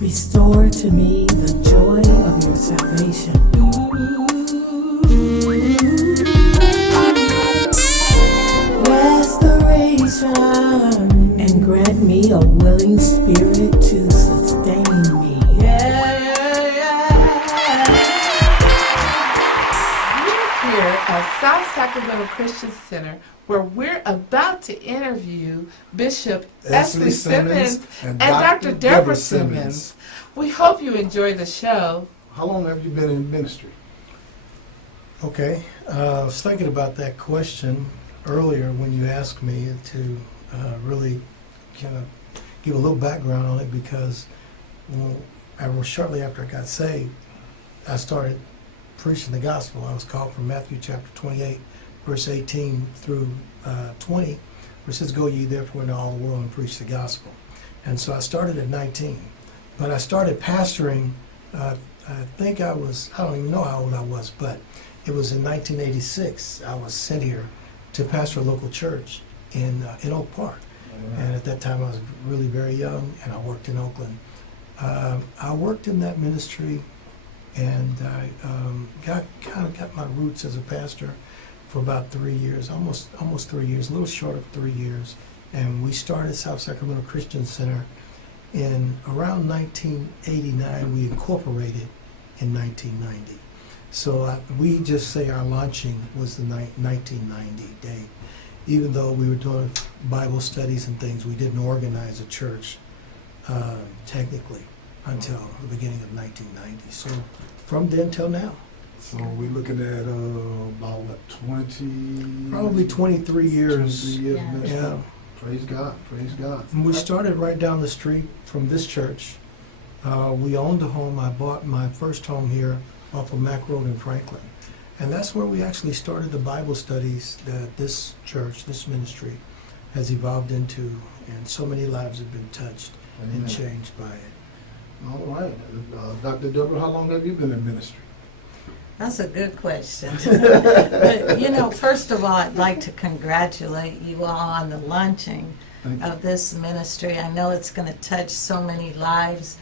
Restore to me the joy of your salvation. Restoration, and grant me a willing spirit to sustain me. We're here at South Sacramento Christian Center, where we're about to interview Bishop Esley Simmons and Dr. Deborah Simmons. We hope you enjoy the show. How long have you been in ministry? Okay, I was thinking about that question earlier when you asked me to really kind of give a little background on it, because shortly after I got saved, I started preaching the gospel. I was called from Matthew chapter 28, verse 18 through 20, where it says, "Go ye therefore into all the world and preach the gospel." And so I started at 19. But I started pastoring, I think I don't even know how old I was, but it was in 1986. I was sent here to pastor a local church in Oak Park. And at that time I was really very young, and I worked in Oakland. I worked in that ministry, and I kind of got my roots as a pastor for about 3 years, almost 3 years, a little short of 3 years. And we started South Sacramento Christian Center in around 1989. We incorporated in 1990. So we just say our launching was the 1990 date. Even though we were doing Bible studies and things, we didn't organize a church technically until the beginning of 1990. So from then till now. So we're looking at about what, 20? Probably 23 years. 23 years Yeah. ministry. Yeah. Praise God, praise God. And we started right down the street from this church. We owned a home. I bought my first home here off of Mack Road in Franklin. And that's where we actually started the Bible studies that this church, this ministry, has evolved into. And so many lives have been touched Amen. and changed by it. All right. Dr. Deborah, how long have you been in ministry? That's a good question. But, first of all, I'd like to congratulate you all on the launching Thank you. of this ministry. I know it's going to touch so many lives,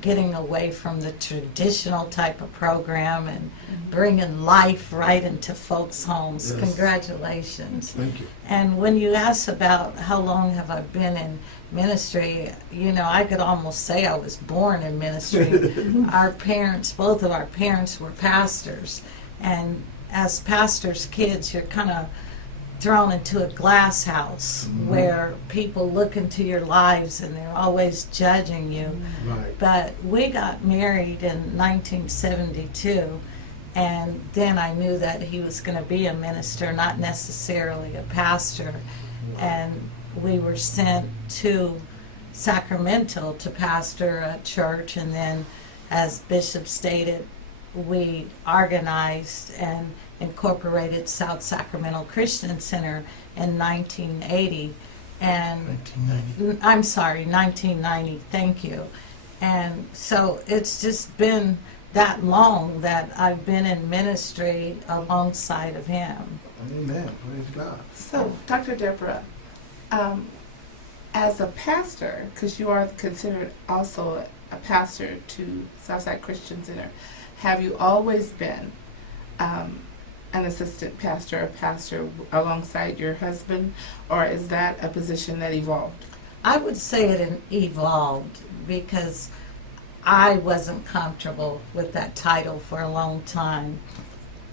getting away from the traditional type of program and bringing life right into folks' homes. Yes. Congratulations. Thank you. And when you ask about how long have I been in ministry, I could almost say I was born in ministry. Both of our parents were pastors. And as pastors' kids, you're kind of thrown into a glass house where people look into your lives and they're always judging you. Right. But we got married in 1972. And then I knew that he was going to be a minister, not necessarily a pastor. And we were sent to Sacramento to pastor a church. And then, as Bishop stated, we organized and incorporated South Sacramento Christian Center in 1980. And 1990. I'm sorry, 1990, thank you. And so it's just been that long that I've been in ministry alongside of him. Amen. Praise God. So, Dr. Deborah, as a pastor, because you are considered also a pastor to Southside Christian Center, have you always been an assistant pastor, a pastor alongside your husband, or is that a position that evolved? I would say it evolved because I wasn't comfortable with that title for a long time,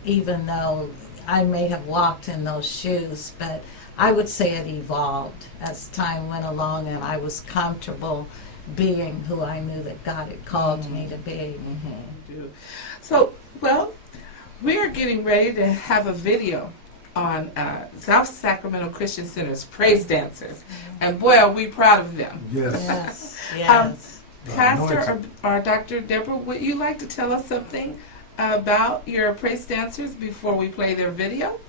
even though I may have walked in those shoes, but I would say it evolved as time went along and I was comfortable being who I knew that God had called me to be. So, well, we are getting ready to have a video on South Sacramento Christian Center's praise dancers, and boy, are we proud of them. Yes. Yes, yes. Pastor or Dr. Deborah, would you like to tell us something about your praise dancers before we play their video?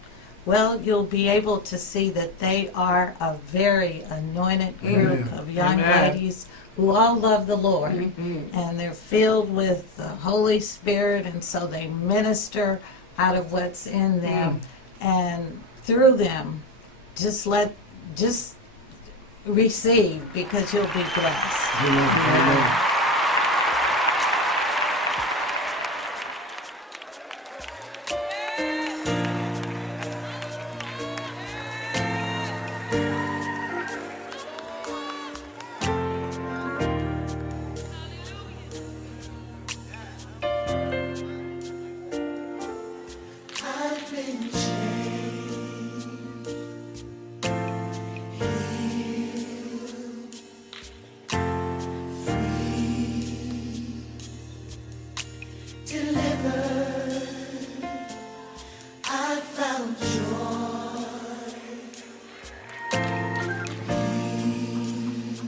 well, you'll be able to see that they are a very anointed group Amen. of young Amen. ladies who all love the Lord. And they're filled with the Holy Spirit, and so they minister out of what's in them. And through them, just receive, because you'll be blessed. Amen. I've been chained, healed, free, delivered. I found joy, peace,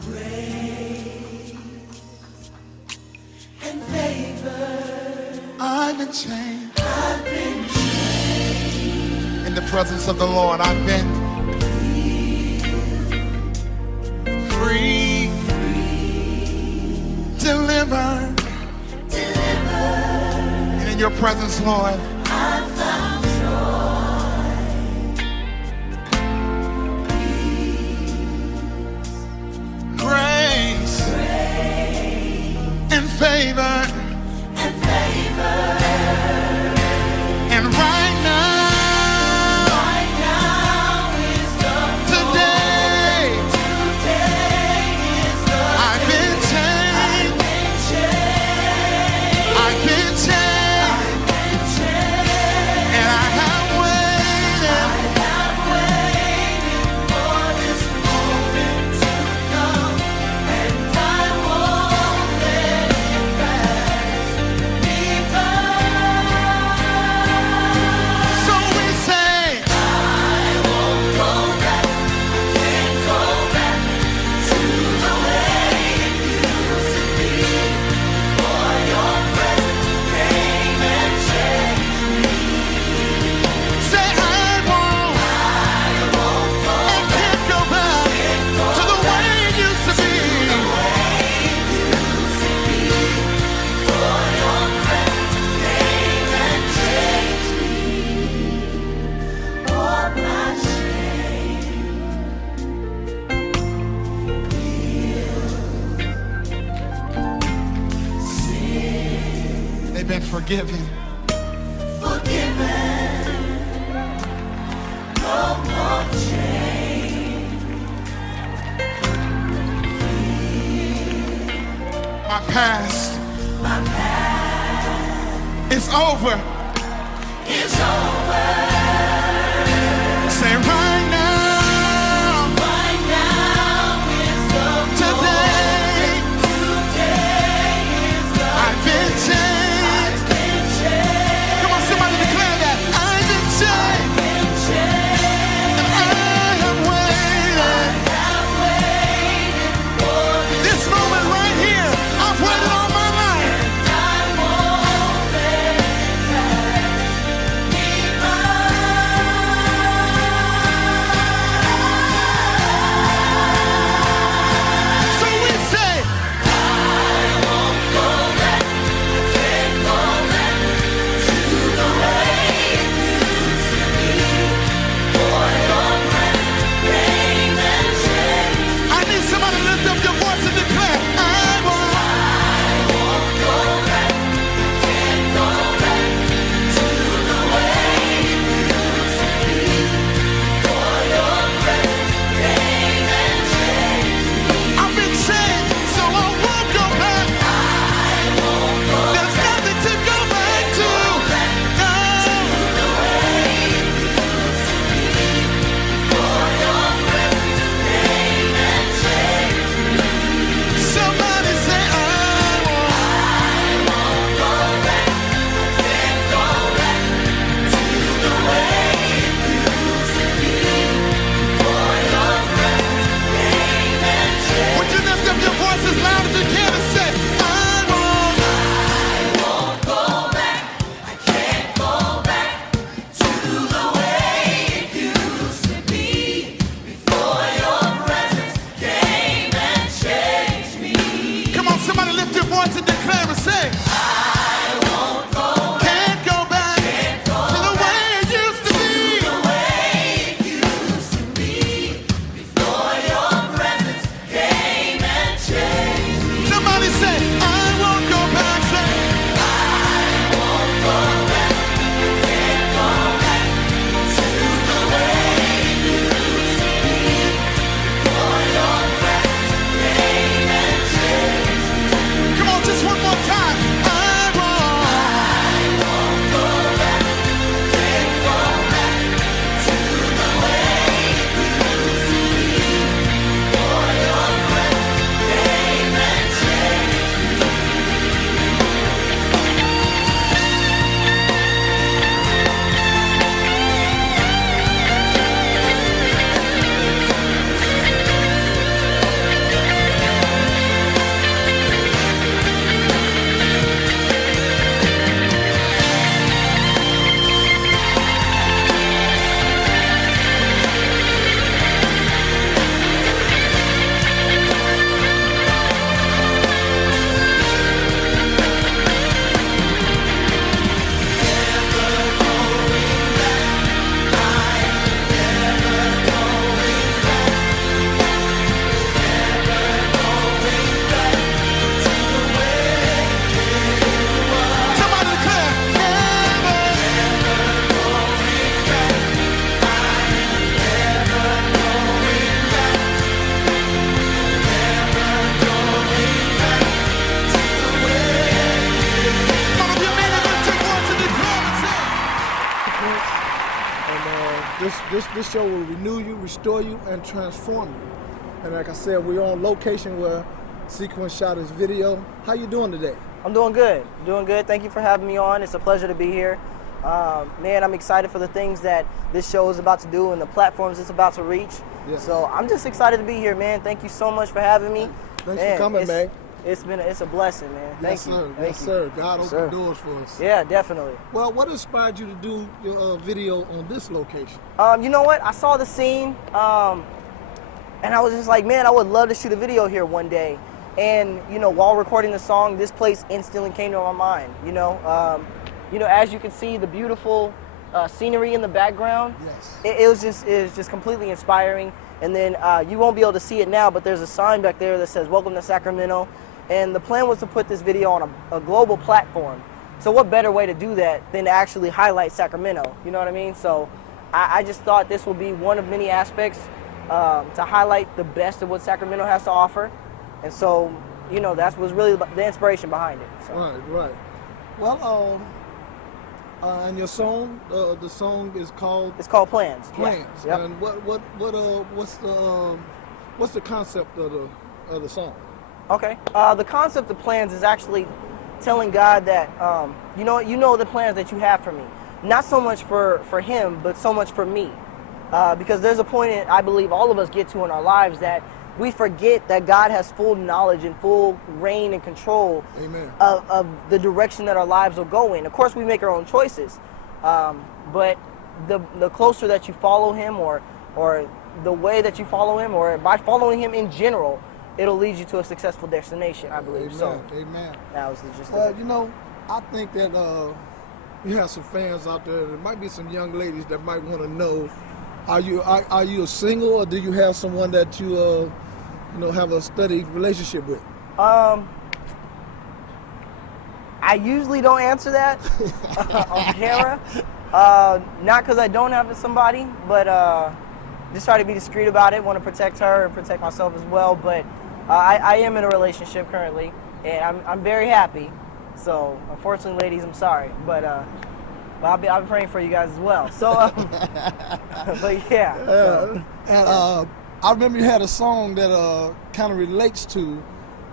grace, and favor. I've been chained I've been chained, in the presence of the Lord. I've been free, delivered, and in your presence, Lord, I found grace and favor. and favor. And right now, Right now is the today, today is the I've been chained. I've been chained, and I have waited. for this moment to come, and I won't let it pass me by. So we say, I won't go back, can't go back to the way it used to be. For your presence came and changed me. say I won't and can't go back to the way it used to be. For your presence came and changed me. All my shame, They've been forgiven. forgiven. No more shame. My past is over. It's over. Say right now, Right now is the today, today is the I've been chained. Come on, somebody declare that. I've been chained, and I have waited. This moment right here, I've waited all my life. I won't let it pass me This show will renew you, restore you, and transform you. And like I said, we're on location where Sequence shot his video. How you doing today? I'm doing good. Thank you for having me on. It's a pleasure to be here. Man, I'm excited for the things that this show is about to do and the platforms it's about to reach. Yes. So I'm just excited to be here, man. Thank you so much for having me. Thanks for coming, man. It's a blessing, man. Thank you. Yes, sir. God opened doors for us. Yeah, definitely. Well, what inspired you to do your video on this location? You know what? I saw the scene, and I was just like, man, I would love to shoot a video here one day. And you know, while recording the song, this place instantly came to my mind. You know, as you can see, the beautiful scenery in the background. Yes. It was just completely inspiring. And then you won't be able to see it now, but there's a sign back there that says "Welcome to Sacramento." And the plan was to put this video on a global platform. So what better way to do that than to actually highlight Sacramento? You know what I mean? So I just thought this will be one of many aspects to highlight the best of what Sacramento has to offer. And so, you know, that was really the inspiration behind it. So. Right. Well, and your song, the song is called? It's called Plans. Plans. Yeah. Yep. And what's the concept of the song? Okay. The concept of plans is actually telling God that, you know the plans that you have for me. Not so much for him, but so much for me. Because there's a point I believe all of us get to in our lives that we forget that God has full knowledge and full reign and control of the direction that our lives will go in. Of course, we make our own choices. But the closer that you follow him or the way that you follow him or by following him in general, it'll lead you to a successful destination, I believe. Amen. That was just Well, you know, I think that you have some fans out there. There might be some young ladies that might want to know: Are you a single, or do you have someone that you have a steady relationship with? I usually don't answer that on camera. Not because I don't have somebody, but just try to be discreet about it. Want to protect her and protect myself as well. But I am in a relationship currently, and I'm very happy. So unfortunately, ladies, I'm sorry, but I'll be praying for you guys as well. So, but yeah. And I remember you had a song that kind of relates to.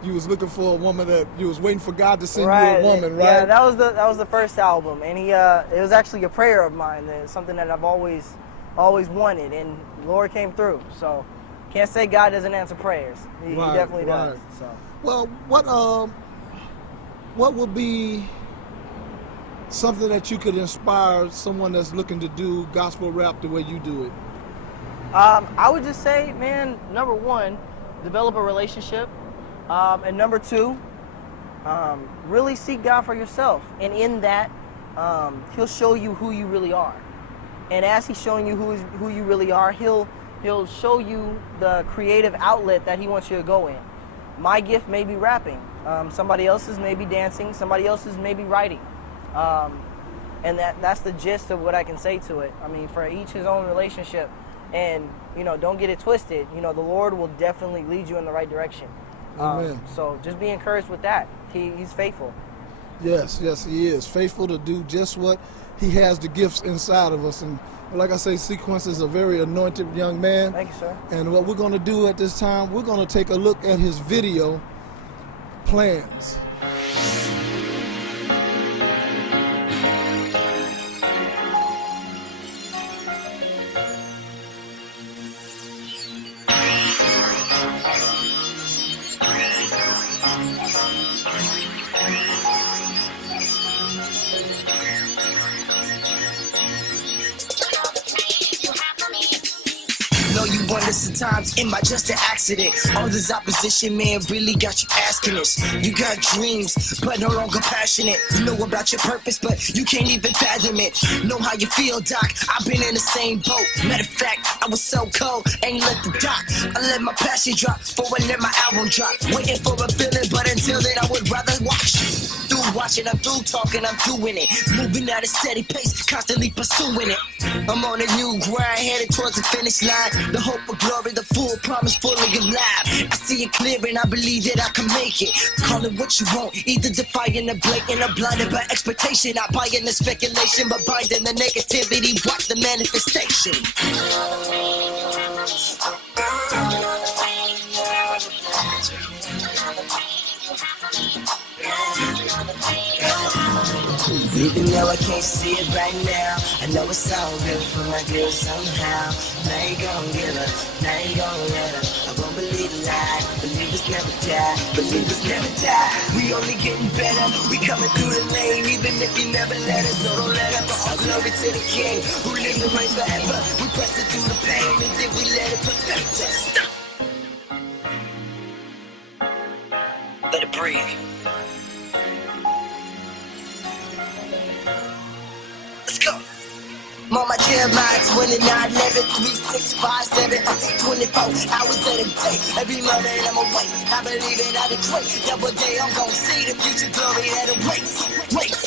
You was looking for a woman that you was waiting for God to send you a woman, right? Yeah, that was the first album, and it was actually a prayer of mine. It's something that I've always wanted, and the Lord came through. So can't say God doesn't answer prayers. He definitely does. So. Well, what would be something that you could inspire someone that's looking to do gospel rap the way you do it? I would just say, man, number one, develop a relationship. And number two, really seek God for yourself. And in that, he'll show you who you really are. And as he's showing you who you really are, he'll show you the creative outlet that he wants you to go in. My gift may be rapping. Somebody else's may be dancing. Somebody else's may be writing. And that's the gist of what I can say to it. I mean, for each his own relationship. And, don't get it twisted. The Lord will definitely lead you in the right direction. Amen. So just be encouraged with that. He's faithful. Yes, he is. Faithful to do just what he has the gifts inside of us. And like I say, Sequence is a very anointed young man. Thank you, sir. And what we're going to do at this time, we're going to take a look at his video, Plans. Know you wonder sometimes, am I just an accident? All this opposition, man, really got you asking this. You got dreams, but no longer passionate. You know about your purpose, but you can't even fathom it. Know how you feel, Doc, I've been in the same boat. Matter of fact, I was so cold, ain't let the doc. I let my passion drop, for when let my album drop. Waiting for a feeling, but until then I would rather watch. Through through watching, I'm through talking, I'm doing it. Moving at a steady pace, constantly pursuing it. I'm on a new grind, headed towards the finish line. The hope of glory, the full promise, fully alive. I see it clear and I believe that I can make it. Call it what you want, either defying the blatant or blinded by expectation. Not buying the speculation, but binding the negativity. Watch the manifestation. Even though I can't see it right now, I know it's all good for my good somehow. Now you gon' give her, now you gon' let her. I won't believe a lie, believers never die, believers never die. We only getting better, we coming through the lane, even if you never let us, so don't let up. All glory to the King, who lives and reigns forever. We press it through the pain, and then we let it perfect us. Stop. Let it breathe. Let's go. I'm on my Jeremiah 29, 11, 3, 6, 5, 7, 24 hours of the day. Every morning I'm awake. I believe it, I decree that one day I'm gonna see the future glory that awaits. Race.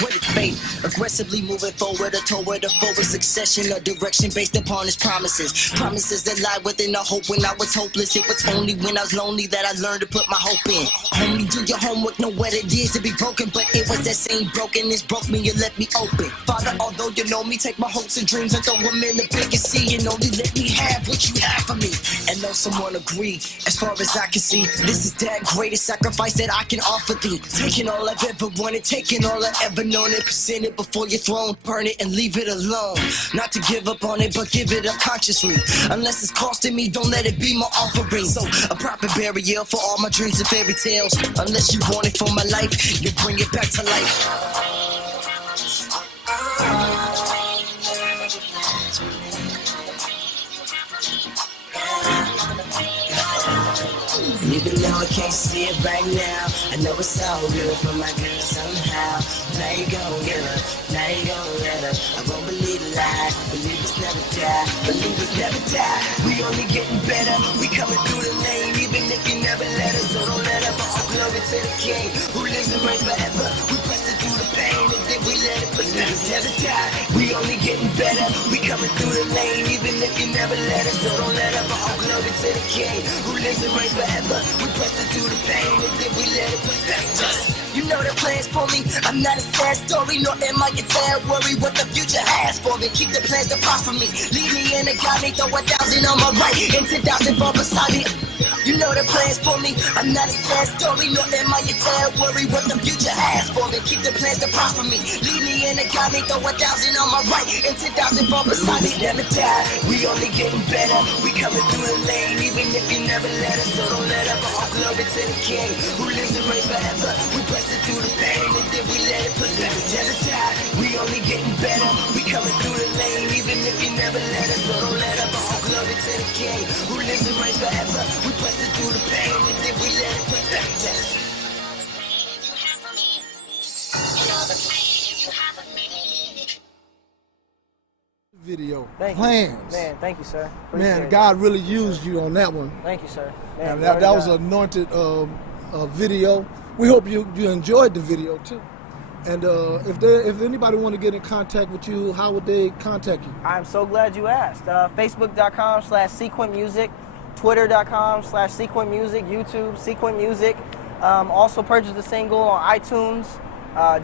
What is faith? Aggressively moving forward or toward a forward succession or direction based upon his promises. Promises that lie within the hope when I was hopeless. It was only when I was lonely that I learned to put my hope in. Homie, do your homework, know what it is to be broken. But it was that same brokenness broke me and let me open. Father, although you know me, take my hopes and dreams and throw them in the big sea. And only let me have what you have for me. And know someone agree, as far as I can see, this is that greatest sacrifice that I can offer thee. Taking all I've ever wanted, taking all I've ever known and present it before your throne. Burn it and leave it alone. Not to give up on it, but give it up consciously. Unless it's costing me, don't let it be my offering. So a proper burial for all my dreams and fairy tales. Unless you want it for my life, you bring it back to life. Even though I can't see it right now, I know it's all good for my good somehow. Now you gon' get her, now you gon' let her. I won't believe the lies, believers never die, believers never die. We only getting better, we coming through the lane, even if you never let us, so don't let up. All glory to the King, who lives and reigns forever. We press it through the pain, and then we let it, believers never die. We only getting better, we coming through the lane, even if you never let us, so don't let up. All glory to the King, who lives and reigns forever. We press it through the pain, and then we let it perfect us. You know the plans for me, I'm not a sad story, nor am I a sad worry what the future has for me. Keep the plans to prosper me, lead me in the God, me throw 1,000 on my right, and 10,000 fall beside me. You know the plans for me, I'm not a sad story, nor am I a sad worry what the future has for me. Keep the plans to prosper me, lead me in the God, me throw 1,000 on my right, and 10,000 fall beside me. Never die, we only getting better, we coming through the lane, even if you never let us, so don't let up. All glory to the King, who lives and reigns forever. We press it through the pain, and then we let it perfect. Never die, we only getting better, we coming through the lane, even if you never let us, so don't let up. All glory to the King, who lives and reigns forever. We press it through the pain, and then we let it perfect us. Video Thank you. plans. Man, thank you, sir. Appreciate Man, it. God really used you on that one. Thank you, sir. Man, And that glory to was God. an anointed video. We hope you enjoyed the video too. And if anybody want to get in contact with you, how would they contact you? I'm so glad you asked. Facebook.com/SequentMusic, Twitter.com/SequentMusic, YouTube Sequent Music. Also purchase the single on iTunes.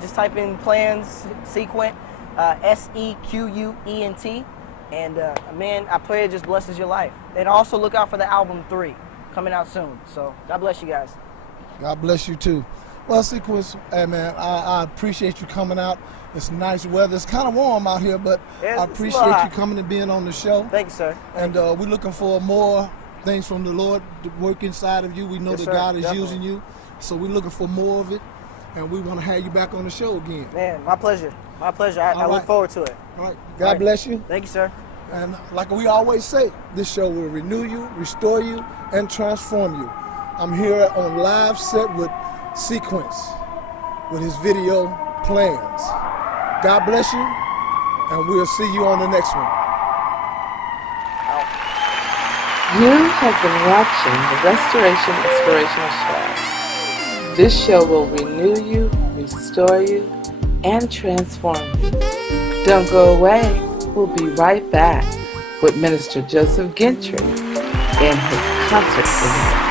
Just type in Plans Sequent, SEQUENT. And man, I pray it just blesses your life. And also look out for the album 3 coming out soon. So God bless you guys. God bless you too. Well, Sequence, hey man, I appreciate you coming out. It's nice weather. It's kind of warm out here, but Yes, I it's appreciate hot. you coming and being on the show. Thank you, sir. And we're looking for more things from the Lord to work inside of you. We know Yes, that sir. God is Definitely. using you, so we're looking for more of it, and we want to have you back on the show again. Man, my pleasure. My pleasure. I All look right. forward to it. All right. All God right. bless you. Thank you, sir. And like we always say, this show will renew you, restore you, and transform you. I'm here on live set with Sequence with his video Plans. God bless you, and we'll see you on the next one. You have been watching the Restoration Inspirational Show. This show will renew you, restore you, and transform you. Don't go away. We'll be right back with Minister Joseph Gentry and his concert video.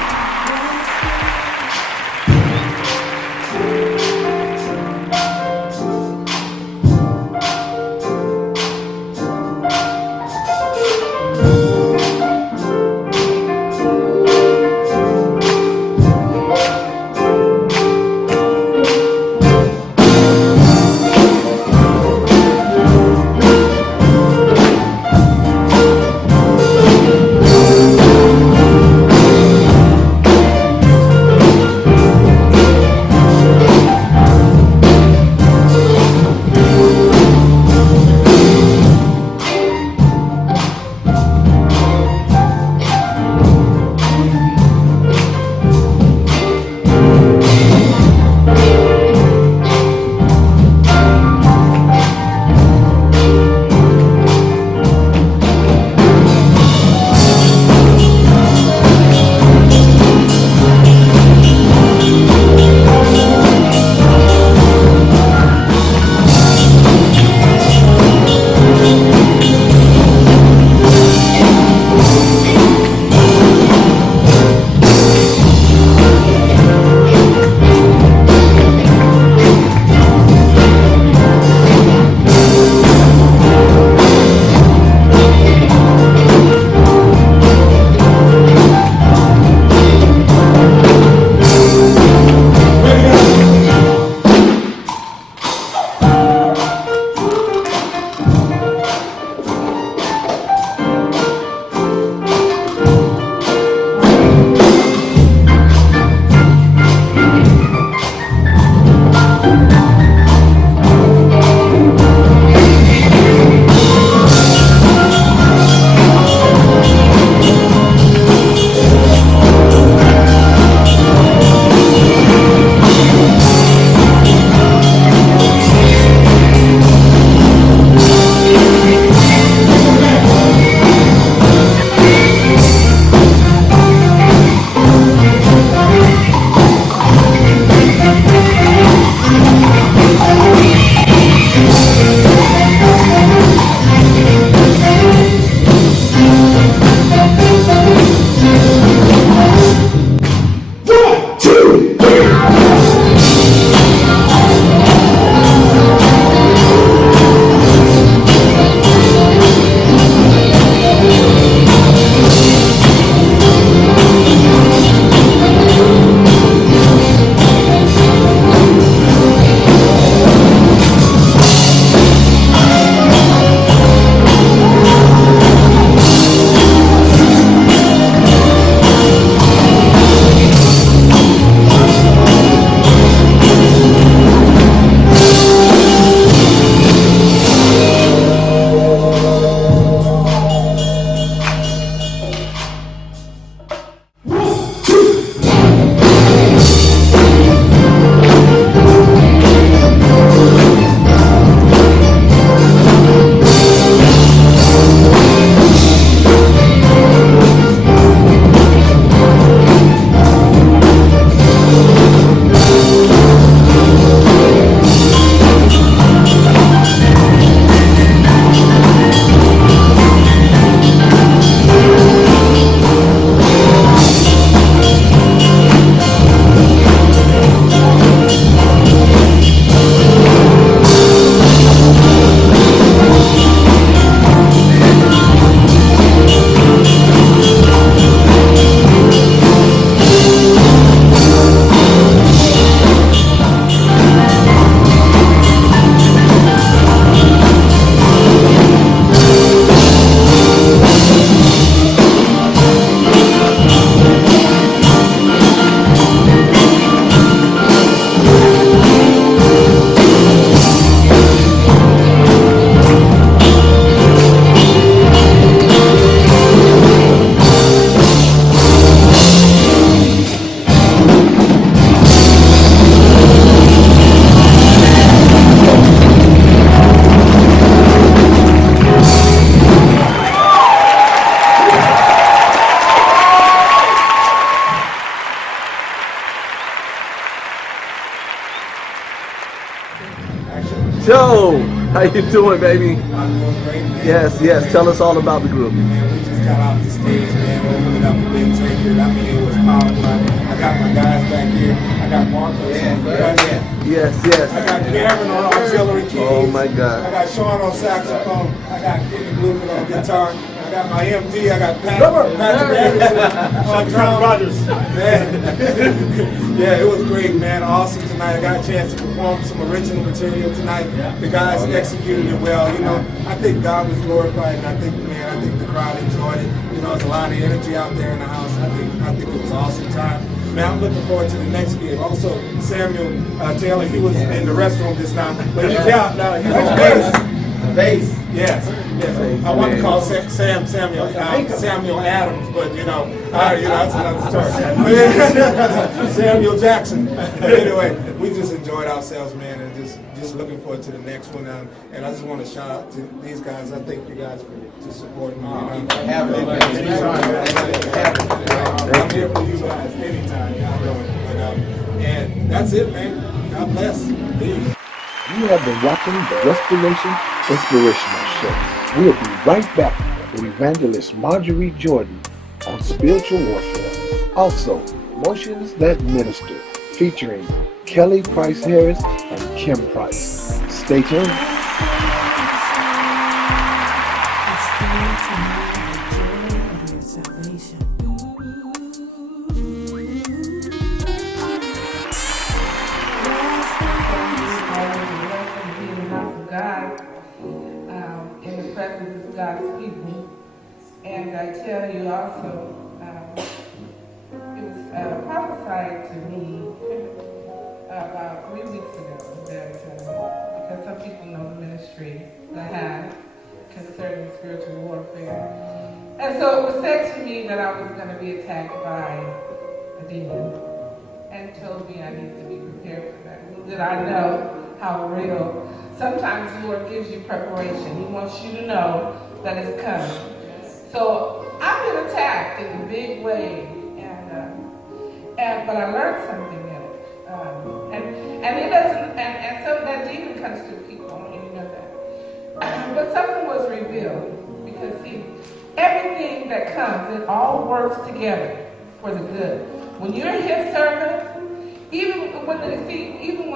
you doing, baby? I'm doing great, man. Yes. Tell us all about the group. Man, we just got off the stage, man. Opened it up a bit, take it. I mean, it was powerful. I got my guys back here. I got Marcus. Yes. I got Cameron on auxiliary keys. Oh my God. I got Sean on saxophone. I got Kenny Blueford on guitar. I got my MD. I got Patrick on drums. Man. Yeah, it was great, man. Awesome tonight. I got a chance to perform some original material tonight. The guys executed it well. You know, I think God was glorified, and I think the crowd enjoyed it. You know, there's a lot of energy out there in the house. I think it was an awesome time. Man, I'm looking forward to the next gig. Also, Samuel Taylor, he was in the restroom just now, but he's out now. He's on bass. Yes. I want to call Samuel Adams, but that's another story. Samuel Jackson. But anyway, we just enjoyed ourselves, man, and just looking forward to the next one. And I just want to shout out to these guys. I thank you guys for supporting me. I'm here for you guys anytime. Y'all know it. And that's it, man. God bless. Peace. You have been watching the Restoration Inspirational Show. We'll be right back with Evangelist Marjorie Jordan on spiritual warfare. Also, Emotions That Minister, featuring Kelly Price Harris and Kim Price. Stay tuned. God's people, and I tell you also, it was prophesied to me about 3 weeks ago that because some people know the ministry that I have concerning spiritual warfare, and so it was said to me that I was going to be attacked by a demon, and told me I need to be prepared for that. Little did I know how real. Sometimes the Lord gives you preparation. He wants you to know that it's coming. So I've been attacked in a big way, but I learned something in it. And it doesn't. And some of that demon comes to people, and you know that. But something was revealed because see, everything that comes, it all works together for the good. When you're His servant. Even when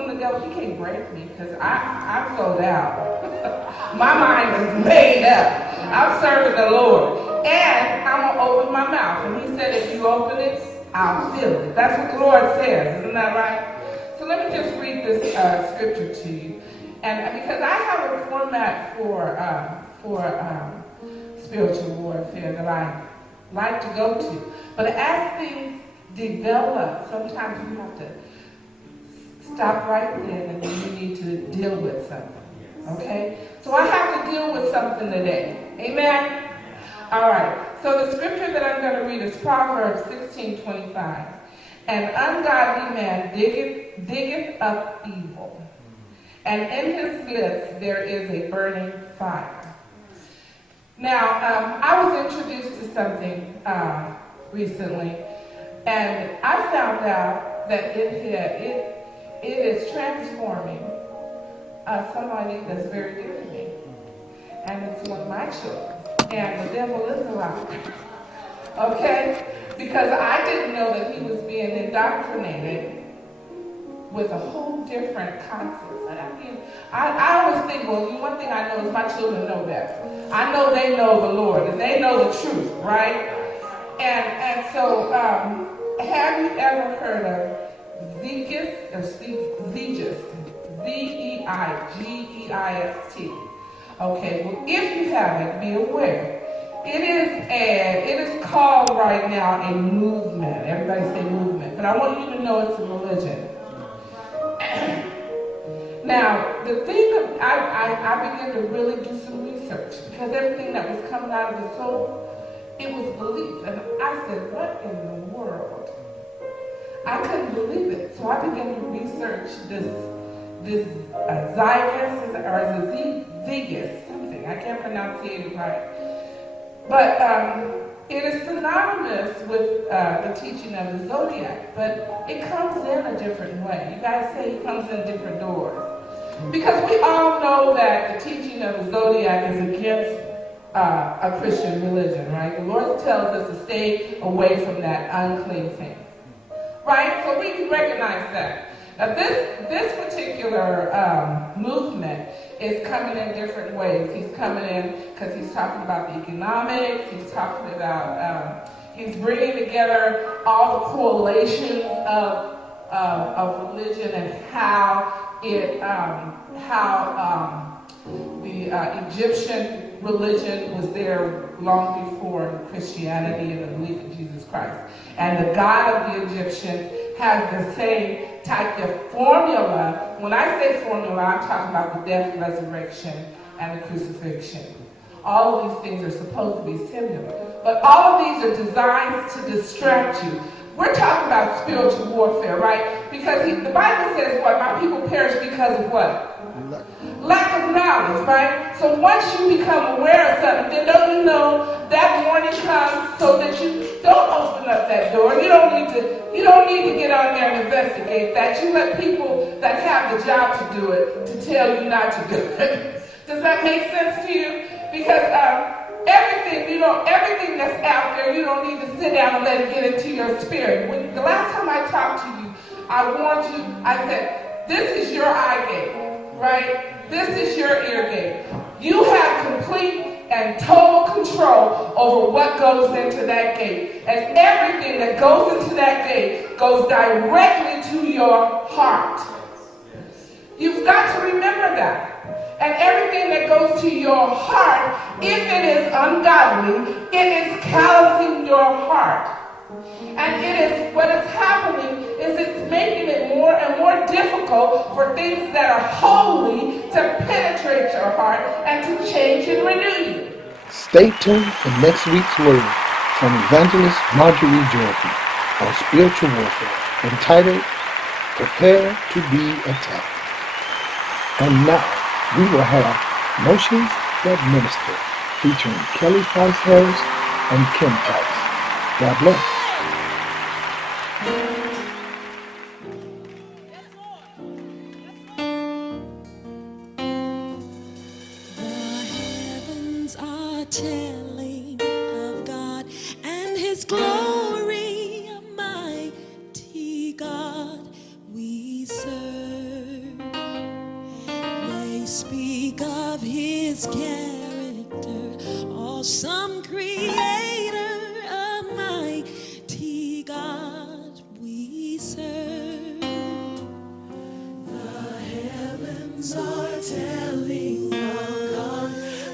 the devil, he can't break me because I'm sold out. My mind is made up. I'm serving the Lord. And I'm going to open my mouth. And He said, if you open it, I'll fill it. That's what the Lord says. Isn't that right? So let me just read this scripture to you. And because I have a format for spiritual warfare that I like to go to. But as things develop, sometimes you have to stop right then and then you need to deal with something. Okay? So I have to deal with something today. Amen? All right. So the scripture that I'm going to read is Proverbs 16:25. An ungodly man diggeth up evil, and in his lips there is a burning fire. Now, I was introduced to something recently, and I found out that it is transforming somebody that's very dear to me. And it's one of my children. And the devil is a liar. Okay? Because I didn't know that he was being indoctrinated with a whole different concept. I mean, I always think, well, one thing I know is my children know better. I know they know the Lord, and they know the truth, right? And so, have you ever heard of Zeigist or Zeigist? Zeigist. Okay, well, if you haven't, be aware. It is called right now a movement. Everybody say movement, but I want you to know it's a religion. Now, the thing I began to really do some research because everything that was coming out of the soul, it was belief, and I said, "What in the world?" I couldn't believe it, so I began to research this Zeigist or Zeigist, something I can't pronounce it right, but it is synonymous with the teaching of the zodiac, but it comes in a different way. You guys say it comes in different doors. Because we all know that the teaching of the zodiac is against a Christian religion, right? The Lord tells us to stay away from that unclean thing, right? So we can recognize that. Now this particular movement is coming in different ways. He's coming in because he's talking about the economics, he's talking about, he's bringing together all the correlations of religion and how the Egyptian religion was there long before Christianity and the belief in Jesus Christ. And the God of the Egyptians has the same type of formula. When I say formula, I'm talking about the death, resurrection, and the crucifixion. All of these things are supposed to be similar. But all of these are designed to distract you. We're talking about spiritual warfare, right? Because the Bible says what? My people perish because of what? Lack of knowledge, right? So once you become aware of something, then don't you know that warning comes so that you don't open up that door. You don't need to get on there and investigate that. You let people that have the job to do it to tell you not to do it. Does that make sense to you? Because everything that's out there, you don't need to sit down and let it get into your spirit. The last time I talked to you, I warned you, I said, this is your eye gate, right? This is your ear gate. You have complete and total control over what goes into that gate. And everything that goes into that gate goes directly to your heart. You've got to remember that. And everything that goes to your heart, if it is ungodly, it is callousing your heart. And what is happening is it's making it more and more difficult for things that are holy to penetrate your heart and to change and renew you. Stay tuned for next week's word from Evangelist Marjorie Jordan on spiritual warfare entitled Prepare to be Attacked. And now we will have Motions That Minister featuring Kelly Price Harris and Kim Price. God bless. Telling of God and His glory, mighty God we serve. They speak of His character, awesome Creator, a mighty God we serve. The heavens are telling of God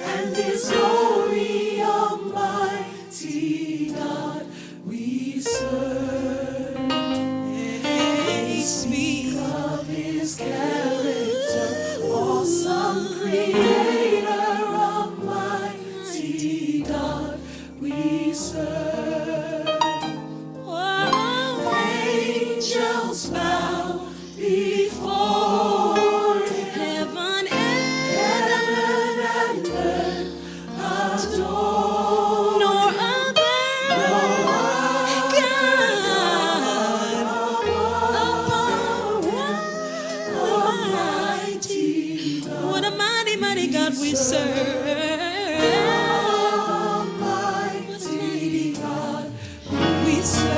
and His glory, Almighty God we serve. They speak of His character, awesome Creator, Almighty God we serve. Oh, angels bow before heaven and earth adore. Nor other God above. Almighty God. What a mighty, mighty God we serve. Almighty God we serve.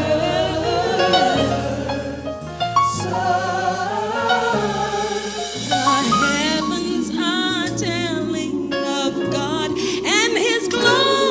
The heavens are telling of God and His glory.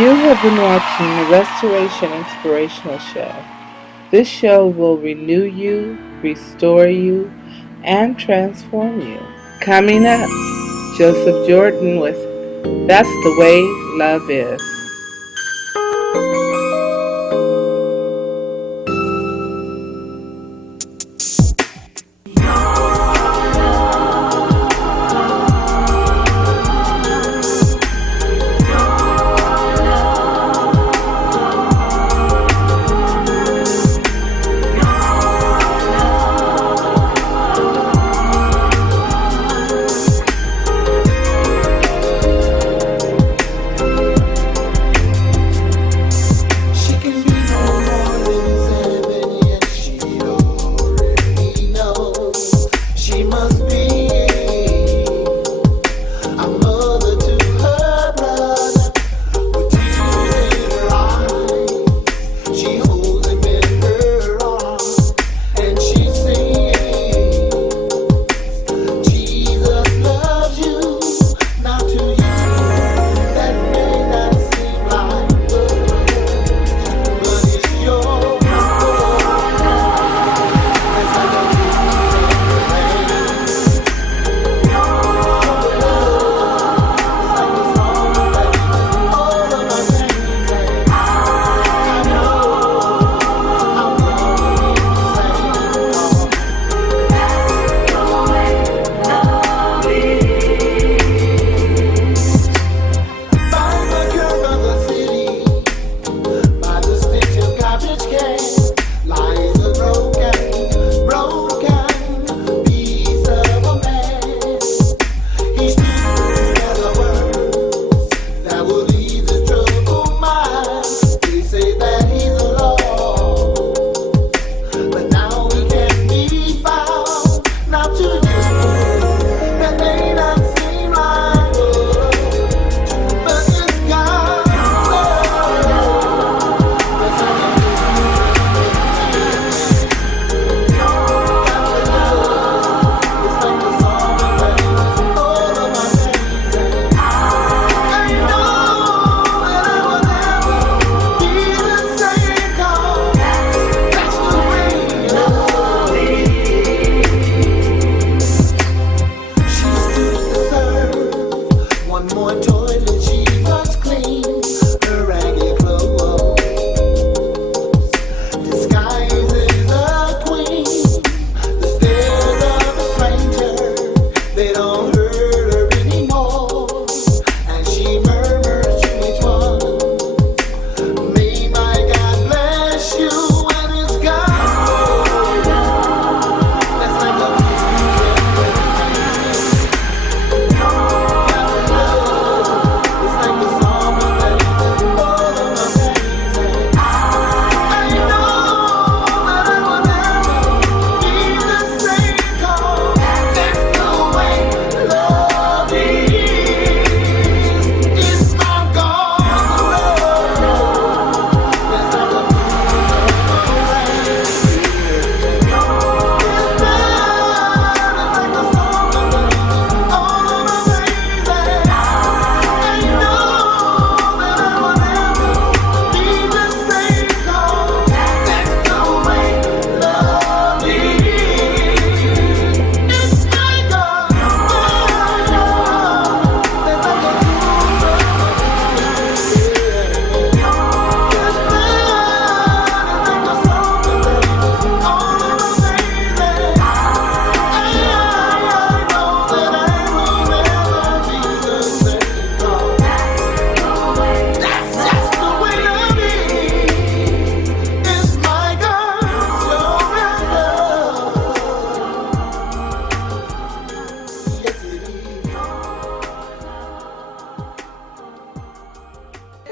You have been watching the Restoration Inspirational Show. This show will renew you, restore you, and transform you. Coming up, Joseph Jordan with That's the Way Love Is.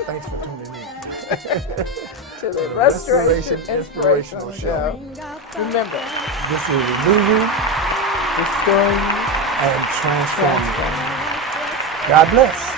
Thanks for tuning in. To the Restoration Inspirational Show. Remember, This will renew you restore you, and transform you. transform you. God bless.